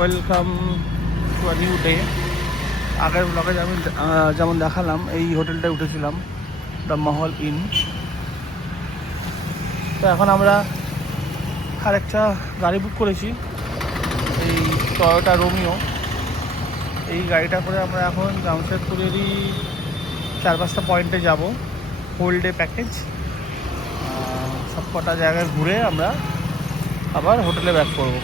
Welcome to a new day. আগের ব্লগে আমি যেমন দেখালাম এই হোটেলটায় উঠেছিলাম, দ্য মহল ইন। তো এখন আমরা আরেকটা গাড়ি বুক করেছি, এই টয়োটা রোমিও। এই গাড়িটা করে আমরা এখন জামশেদপুরেরই 4-5টা পয়েন্টে যাব, হোল ডে প্যাকেজ। সব কটা জায়গায় ঘুরে আমরা আবার হোটেলে ব্যাক করব।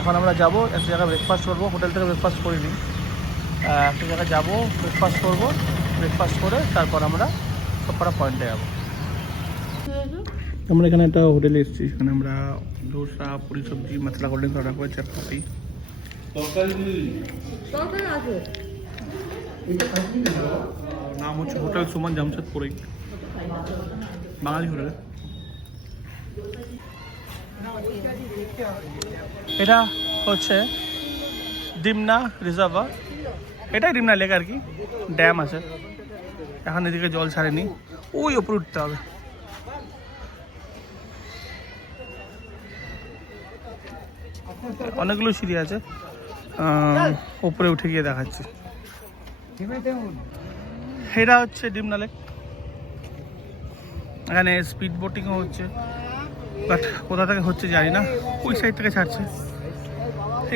এখন আমরা যাব একটা জায়গায় ব্রেকফাস্ট করবো, হোটেল থেকে ব্রেকফাস্ট করিনি। একটা জায়গায় যাবো, ব্রেকফাস্ট করবো, ব্রেকফাস্ট করে তারপর আমরা সব কটা পয়েন্টে যাবো। আমরা এখানে একটা হোটেলে এসেছি, সেখানে আমরা ধোসা, পুরি সবজি, মশলা কোল্ড ড্রিঙ্কস অর্ডার করেছি আর কফি। নাম হচ্ছে হোটেল সুমন, জামশেদপুরে, বাঙালি হোটেল। এটা হচ্ছে ডিমনা রিজার্ভার, এটাই ডিমনা লেক আর কি, ড্যাম আছে। এখন এদিকে জল ছাড়েনি, ওই ওপরে উঠতে হবে। অনেকগুলো সিঁড়ি আছে, ওপরে উঠে গিয়ে দেখাচ্ছি। এটা হচ্ছে ডিমনা লেক, এখানে স্পিড বোটিংও হচ্ছে, বাট কোথা থেকে হচ্ছে জানি না, ওই সাইড থেকে ছাড়ছে।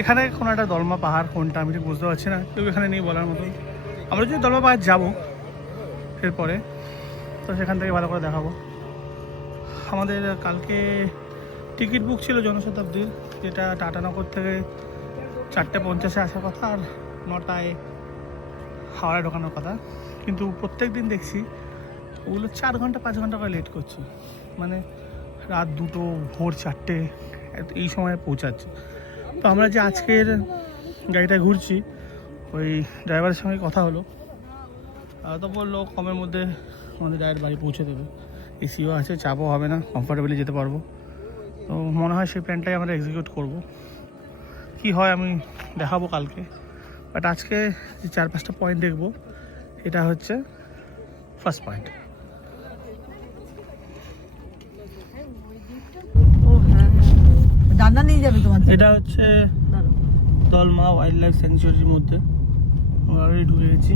এখানে কোনো একটা দলমা পাহাড়, কোনটা আমি ঠিক বুঝতে পারছি না, কেউ এখানে নেই বলার মতন। আমরা যদি দলমা পাহাড় যাবো এরপরে, তো সেখান থেকে ভালো করে দেখাবো। আমাদের কালকে টিকিট বুক ছিল জনশতাব্দীর, যেটা টাটানগর থেকে 4:50-এ আসার কথা আর 9টায় হাওড়ায় ঢোকানোর কথা। কিন্তু প্রত্যেক দিন দেখছি ওগুলো 4 ঘন্টা 5 ঘন্টা করে লেট করছে, মানে রাত 2টো, ভোর 4টে এই সময় পৌঁছাচ্ছে। তো আমরা যে আজকের গাড়িটায় ঘুরছি, ওই ড্রাইভারের সঙ্গে কথা হলো, তো বললো কমের মধ্যে আমাদের ডাইরেক্ট বাড়ি পৌঁছে দেবে, এসিও আছে, চাপও হবে না, কমফর্টেবলি যেতে পারবো। তো মনে হয় সেই প্ল্যানটাই আমরা এক্সিকিউট করব। কি হয় আমি দেখাবো কালকে, বাট আজকে যে 4-5টা পয়েন্ট দেখবো, এটা হচ্ছে ফার্স্ট পয়েন্ট। এটা হচ্ছে দলমা ওয়াইল্ড লাইফ স্যাংচুয়ারির মধ্যে, আমরা অলরেডি ঢুকে গেছি।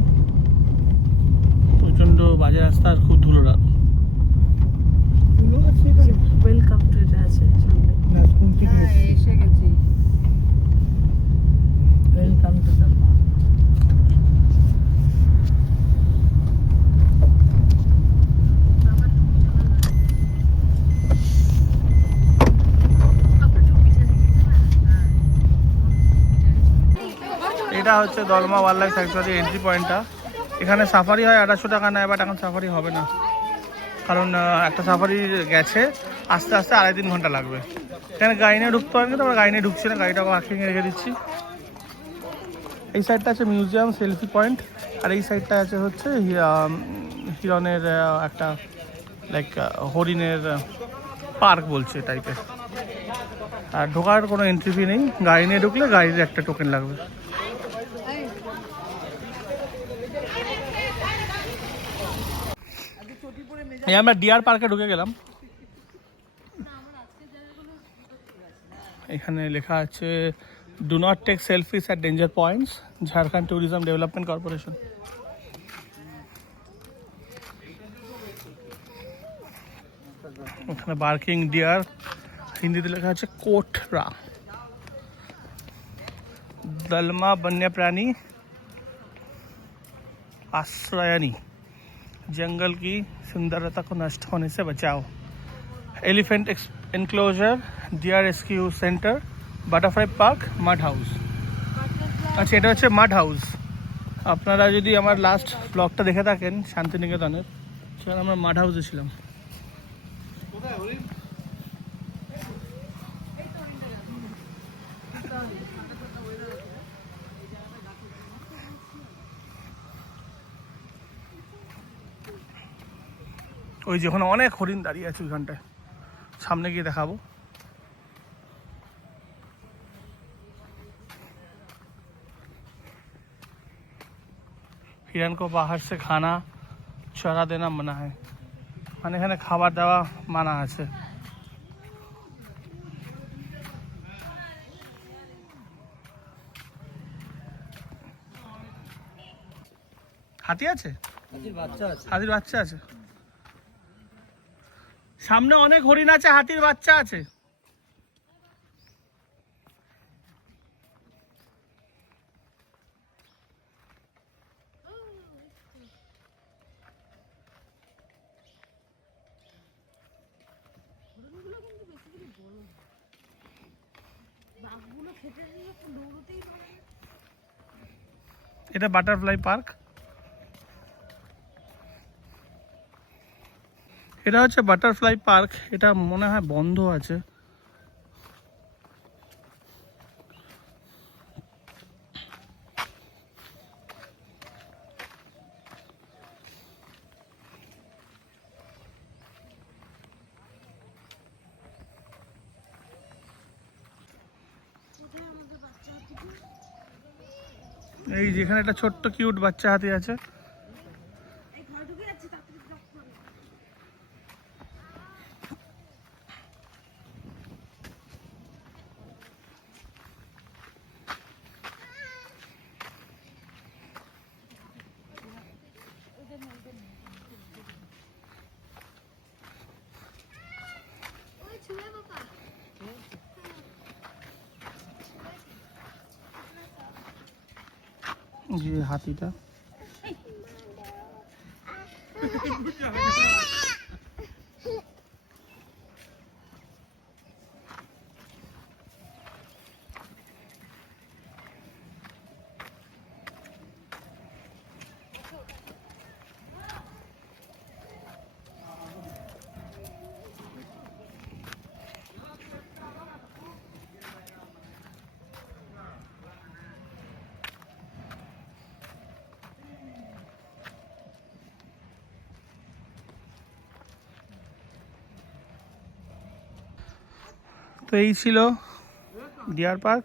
প্রচণ্ড বাজে রাস্তা আর খুব ধুলো রাত। ওয়েলকাম টু এটা আছে সামনে, এসে গেছি। Welcome to Dalma. এটা হচ্ছে Dalma wild life sanctuary entry পয়েন্টটা। এখানে সাফারি হয় 2800 টাকা নেয়, বাট এখন সাফারি হবে না, কারণ একটা সাফারি গেছে, আস্তে আস্তে 2.5-3 ঘন্টা লাগবে। এখানে গাড়ি নিয়ে ঢুকতে পারেন, কিন্তু আমরা গাড়ি নিয়ে ঢুকছি না, গাড়িটা পার্কিংয়ে রেখে দিচ্ছি। এই সাইডটা আছে মিউজিয়াম, সেলফি পয়েন্ট, আর এই সাইডটা আছে হচ্ছে হিরনের একটা লাইক হরিণের পার্ক বলছে টাইপের। আর ঢোকার কোনো এন্ট্রি ফি নেই, গাড়ি নিয়ে ঢুকলে গাড়ির একটা টোকেন লাগবে। এই আমরা ডিয়ার পার্কে ঢুকে গেলাম। এখানে লেখা আছে do not take selfies at danger points, Jharkhand tourism development corporation. ওখানে বার্কিং ডিয়ার, হিন্দিতে লেখা আছে কোটরা। दलमा वन्य प्राणी आश्रयनी, जंगल की सुंदरता को नष्ट होने से बचाओ। Elephant enclosure, deer rescue centre, butterfly park, mud house. আচ্ছা, এটা হচ্ছে মাড হাউস। আপনারা যদি আমার লাস্ট ব্লগটা দেখে থাকেন শান্তিনিকেতনের, সেখানে আমরা মাড হাউসে ছিলাম। ওই যে ওখানে অনেক হরিণ দাঁড়িয়ে আছে, ওইখানটায় সামনে গিয়ে দেখাবো। हिरन को बाहर से खाना चरा देना मना है, মানে এখানে খাবার দেওয়া মানা আছে। হাতি আছে? হাতির বাচ্চা আছে। হাতির বাচ্চা আছে। সামনে অনেক হরিণ আছে, হাতির বাচ্চা আছে। এটা বাটারফ্লাই পার্ক। এটা হচ্ছে বাটারফ্লাই পার্ক। এটা মনে হয় বন্ধ আছে। এই যেখানে একটা ছোট্ট কিউট বাচ্চা হাতি আছে। যে হাতিটা তো এই ছিল ডিয়ার পার্ক।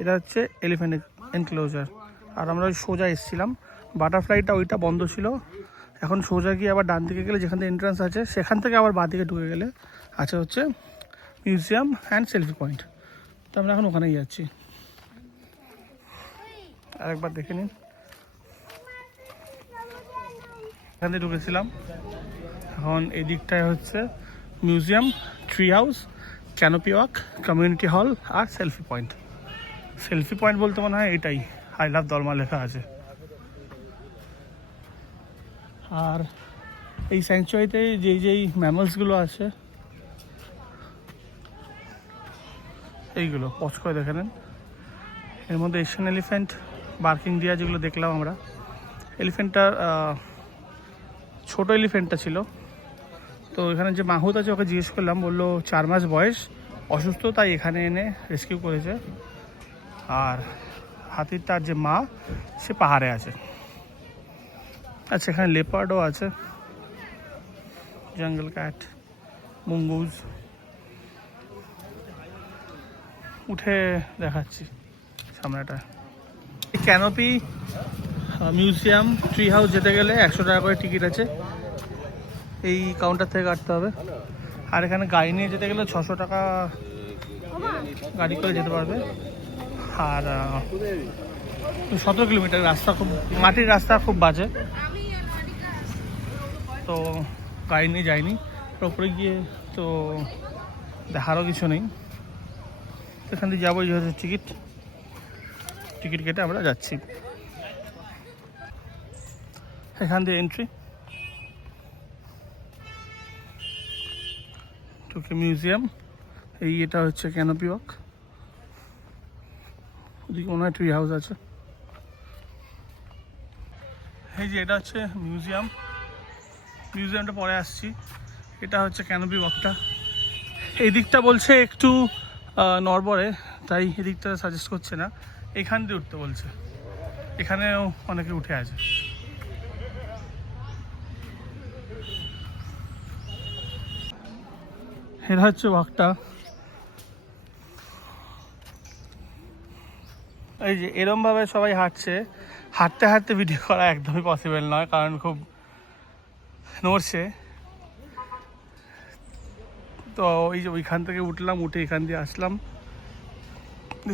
এটা হচ্ছে এলিফ্যান্ট এনক্লোজার। আর আমরা ওই সোজা এসেছিলাম, বাটারফ্লাইটা ওইটা বন্ধ ছিল। এখন সোজা গিয়ে আবার ডান দিকে গেলে যেখান থেকে এন্ট্রান্স আছে সেখান থেকে আবার বাঁ দিকে ঢুকে গেলে আছে হচ্ছে মিউজিয়াম অ্যান্ড সেলফি পয়েন্ট। তো আমরা এখন ওখানেই যাচ্ছি, আরেকবার দেখে নিন। এখান থেকে ঢুকেছিলাম। এখন এই দিকটায় হচ্ছে museum, tree house, canopy walk, community hall আর সেলফি পয়েন্ট। সেলফি পয়েন্ট বলতে মনে হয় এটাই, আই লাভ দলমা লেখা আছে। আর এই স্যাংচুয়ারিতে যেই ম্যামলসগুলো আছে এইগুলো পজ করে দেখে নেন। এর মধ্যে এশিয়ান এলিফ্যান্ট, বার্কিং ডিয়ার যেগুলো দেখলাম আমরা। এলিফ্যান্টটার ছোটো এলিফ্যান্টটা ছিল। তো এখানে যে মাহুত আছে ওকে জিজ্ঞেস করলাম, বললো 4 মাস বয়স, অসুস্থ, তাই এখানে এনে রেস্কিউ করেছে। আর হাতিরটার যে মা সে পাহাড়ে আছে। আচ্ছা, এখানে লেপার্ডও আছে, জঙ্গল ক্যাট, মুঙ্গুজ। উঠে দেখাচ্ছি সামনেটা। ক্যানোপি মিউজিয়াম, ট্রি হাউস যেতে গেলে 100 টাকা করে টিকিট আছে। এই কাউন্টার থেকে কাটতে হবে। আর এখানে গাড়ি নিয়ে যেতে গেলে 600 টাকা গাড়ি করে যেতে পারবে। আর 17 কিলোমিটার রাস্তা, খুব মাটির রাস্তা, খুব বাজে। তো গাড়ি নিয়ে যায়নি। ওপরে গিয়ে তো দেখারও কিছু নেই। এখান থেকে যাবো, এই হচ্ছে টিকিট কেটে আমরা যাচ্ছি। এখান দিয়ে এন্ট্রি টোকে মিউজিয়াম। এটা হচ্ছে ক্যানোপি ওয়াক। ওদিকে মনে হয় ট্রি হাউস আছে। এই যে এটা হচ্ছে মিউজিয়ামটা পরে আসছি। এটা হচ্ছে ক্যানোপি ওয়াকটা। এই দিকটা বলছে একটু নড়বড়ে, তাই এদিকটা সাজেস্ট করছে না। এখান দিয়ে উঠতে বলছে, এখানেও অনেকে উঠে আছে। এটা হচ্ছে ওয়াকটা। এই যে এরমভাবে সবাই হাঁটছে, হাঁটতে হাঁটতে ভিডিও করা একদমই পসিবল নয়, কারণ খুব নড়ছে। তো এই যে ওইখান থেকে উঠলাম, উঠে এখান দিয়ে আসলাম।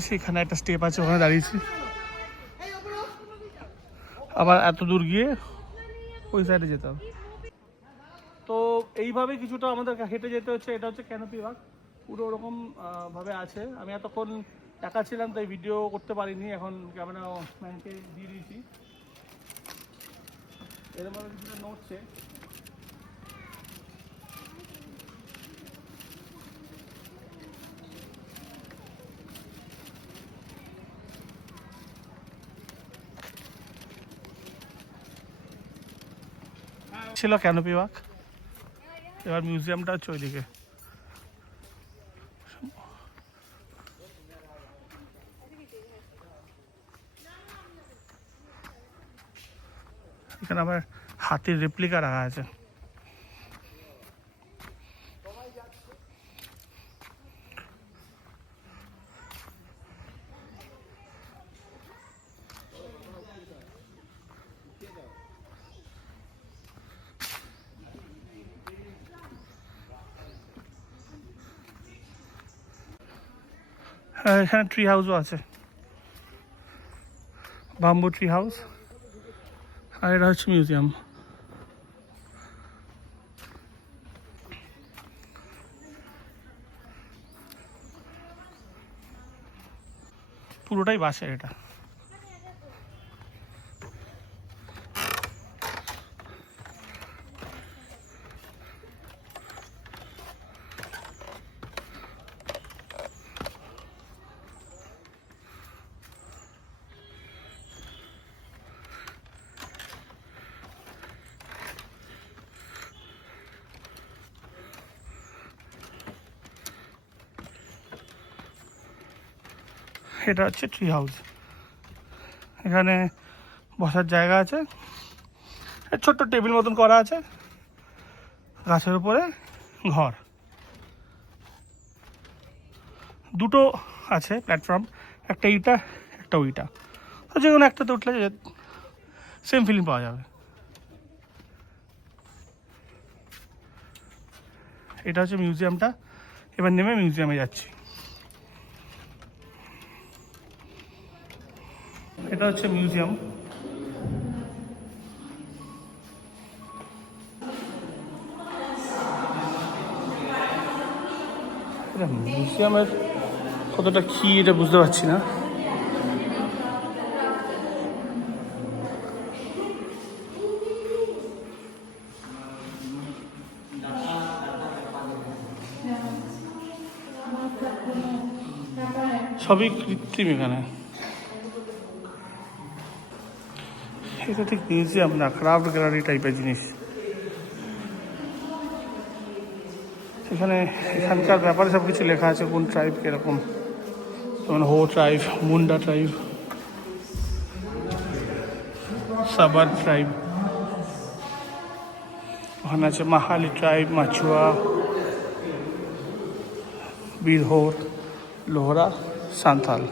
সেখানে একটা স্টেপ আছে, ওখানে দাঁড়িয়েছি। আবার এত দূর গিয়ে ওই সাইডে যেতে হবে। তো এইভাবে কিছুটা আমাদের হেঁটে যেতে হচ্ছে। এটা হচ্ছে ক্যানোপি ওয়াক, পুরো ওরকম ভাবে আছে। আমি এতক্ষণ একা ছিলাম তাই ভিডিও করতে পারিনি, এখন ক্যামেরা ম্যানকে দিয়ে দিয়েছি। এরকমভাবে কিছুটা নড়ছে। ছিল ক্যানোপি ওয়াক, এবার মিউজিয়ামটা হচ্ছে ওইদিকে। এখানে আবার হাতির রেপ্লিকা রাখা আছে। এখানে ট্রি হাউসও আছে, বাম্বু ট্রি হাউস। আর এটা হচ্ছে মিউজিয়াম। পুরোটাই বাসে এটা। এটা হচ্ছে ট্রি হাউস। এখানে বসার জায়গা আছে, ছোট্ট টেবিল মতন করা আছে, গাছের উপরে ঘর। দুটো আছে প্ল্যাটফর্ম, একটা ইটা একটা ওইটা। তো যে কোনো একটাতে উঠলে সেম ফিলিং পাওয়া যাবে। এটা হচ্ছে মিউজিয়ামটা। এবার নেমে মিউজিয়ামে যাচ্ছি। এটা হচ্ছে মিউজিয়াম। মিউজিয়ামের কতটা কি এটা বুঝতে পারছি না। সবই কৃত্রিম এখানে। এটা ঠিক মিউজিয়াম না, ক্রাফট গ্যালারি টাইপের জিনিস। এখানকার ব্যাপারে সব কিছু লেখা আছে, কোন ট্রাইব কীরকম, যেমন হো ট্রাইব, মুন্ডা ট্রাইব, সাবার ট্রাইব, ওখানে আছে মাহালি ট্রাইব, মাছুয়া, বিরহোর, লোহরা, সান্থাল।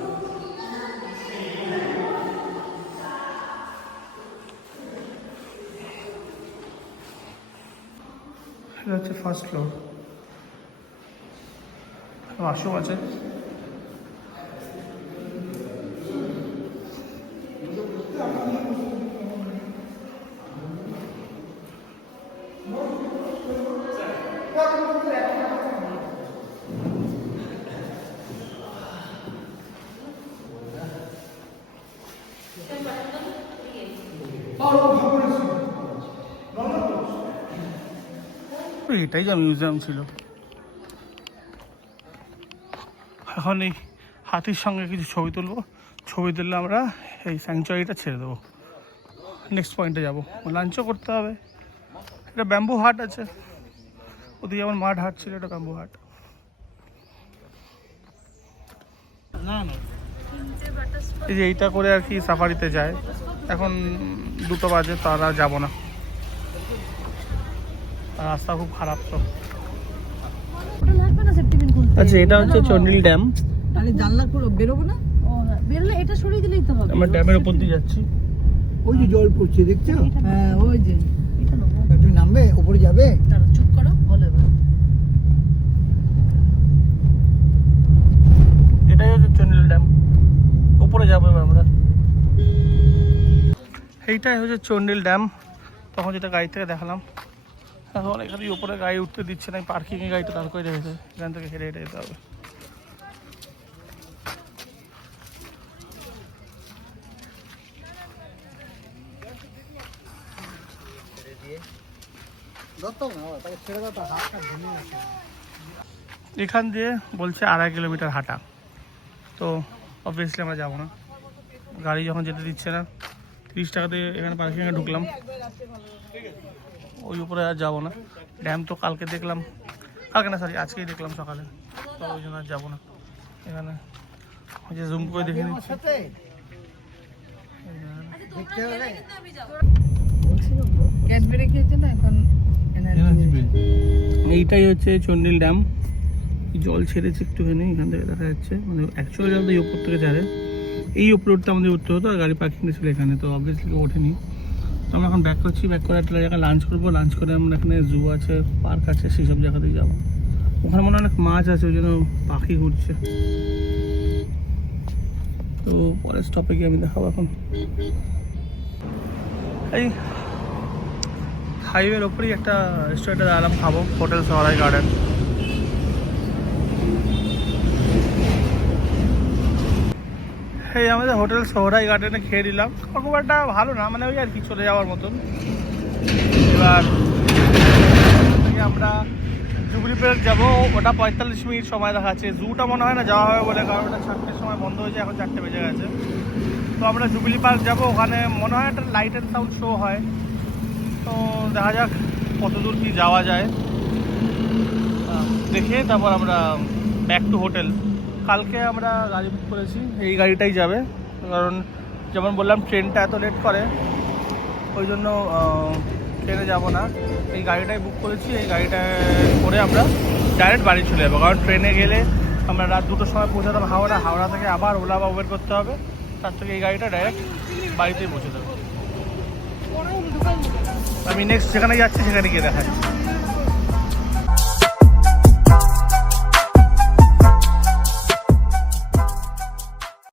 এটা হচ্ছে ফার্স্ট ফ্লোর, ওয়াশরুম আছে। এটাই যা মিউজিয়াম ছিল। এখন এই হাতির সঙ্গে কিছু ছবি তুলবো, ছবি তুললে আমরা এই স্যাংচুয়ারিটা ছেড়ে দেবো, নেক্সট পয়েন্টে যাবো। লাঞ্চও করতে হবে। এটা ব্যাম্বু হাট আছে, ওদিকে যেমন মাঠ হাট ছিল, এটা ব্যাম্বু হাট। না না, এই যে এইটা করে আর কি সাফারিতে যায়। এখন 2টো বাজে, তারা যাবো না, রাস্তা খুব খারাপ। তো আচ্ছা, এটা হচ্ছে চন্ডিল ড্যাম। তাহলে জানলা খুলে বেরোবো না? ও হ্যাঁ, বেরোলে এটা সরিয়ে দিলেই তো হবে। আমরা ড্যামের উপর দিয়ে যাচ্ছি। ওই যে জল পড়ছে দেখছো? হ্যাঁ ওই যে এটা নেবো। তুমি নামবে, উপরে যাবে? দাঁড়াও, চুপ করো, বলো এবার। এটাই হচ্ছে চন্ডিল ড্যাম, উপরে যাবো এবার আমরা। এই এইটাই হচ্ছে চন্ডিল ড্যাম, তখন যেটা গাড়ি থেকে দেখালাম। এখন এখানে উপরে গাড়ি উঠতে দিচ্ছে না, পার্কিংয়ে গাড়িটা দাঁড় করে রেখেছে, এখান থেকে হেঁটে হেঁটে যেতে হবে। এখান দিয়ে বলছে 2.5 কিলোমিটার হাঁটা, তো অবভিয়াসলি আমরা যাবো না, গাড়ি যখন যেতে দিচ্ছে না। 30 টাকা দিয়ে এখানে পার্কিংয়ে ঢুকলাম, ওই উপরে আর যাবো না। ড্যাম তো কালকে দেখলাম, কালকে না সরি আজকেই দেখলাম সকালে, তো ওই জন্য আর যাবো না। এখানে ওই যে জুম করে দেখে নিচ্ছি। ক্যাডবেরি খেয়েছে না এখন এইটাই হচ্ছে চন্ডিল ড্যাম, জল ছেড়েছে একটুখানি, এখান থেকে দেখা যাচ্ছে, মানে অ্যাকচুয়ালি জল তো এই উপর থেকে ছাড়ে, এই উপরে উঠতে আমাদের উঠতে হতো, আর গাড়ি পার্কিংটা ছিল এখানে, তো অবভিয়াসলি ওঠেনি। তো আমরা এখন ব্যাক করছি, ব্যাক করে একটা জায়গায় লাঞ্চ করবো, লাঞ্চ করে আমরা এখানে জু আছে, পার্ক আছে, সেই সব জায়গাতেই যাবো। ওখানে মনে হয় অনেক মাছ আছে, ওই জন্য পাখি ঘুরছে। তো পরের স্টপে গিয়ে আমি দেখাবো। এখন এই হাইওয়ের ওপরেই একটা রেস্টুরেন্টে দাঁড়ালাম, খাবো, হোটেল সরাই গার্ডেন। এই আমাদের হোটেল সোহরাই গার্ডেনে খেয়ে দিলাম, খুব একটা ভালো না, মানে ওই আর কি চলে যাওয়ার মতন। এবার থেকে আমরা জুবলি পার্ক যাবো, ওটা 45 মিনিট সময় দেখাচ্ছে। জুটা মনে হয় না যাওয়া হবে বলে, কারণ ওটা 4টের সময় বন্ধ হয়েছে, এখন 4টে বেজে গেছে। তো আমরা জুবলি পার্ক যাবো, ওখানে মনে হয় একটা লাইট অ্যান্ড সাউন্ড শো হয়, তো দেখা যাক কতদূর কি যাওয়া যায়, দেখে তারপর আমরা ব্যাক টু হোটেল। কালকে আমরা গাড়ি বুক করেছি, এই গাড়িটাই যাবে, কারণ যেমন বললাম ট্রেনটা এত লেট করে, ওই জন্য ট্রেনে যাব না, এই গাড়িটাই বুক করেছি। এই গাড়িটা করে আমরা ডাইরেক্ট বাড়ি চলে যাবো, কারণ ট্রেনে গেলে আমরা রাত 2টোর সময় পৌঁছাতাম হাওড়া, হাওড়া থেকে আবার ওলা বা উবের করতে হবে, তার থেকে এই গাড়িটা ডাইরেক্ট বাড়িতেই পৌঁছে দেবো। আমি নেক্সট যেখানে যাচ্ছি সেখানে গিয়ে দেখাচ্ছি।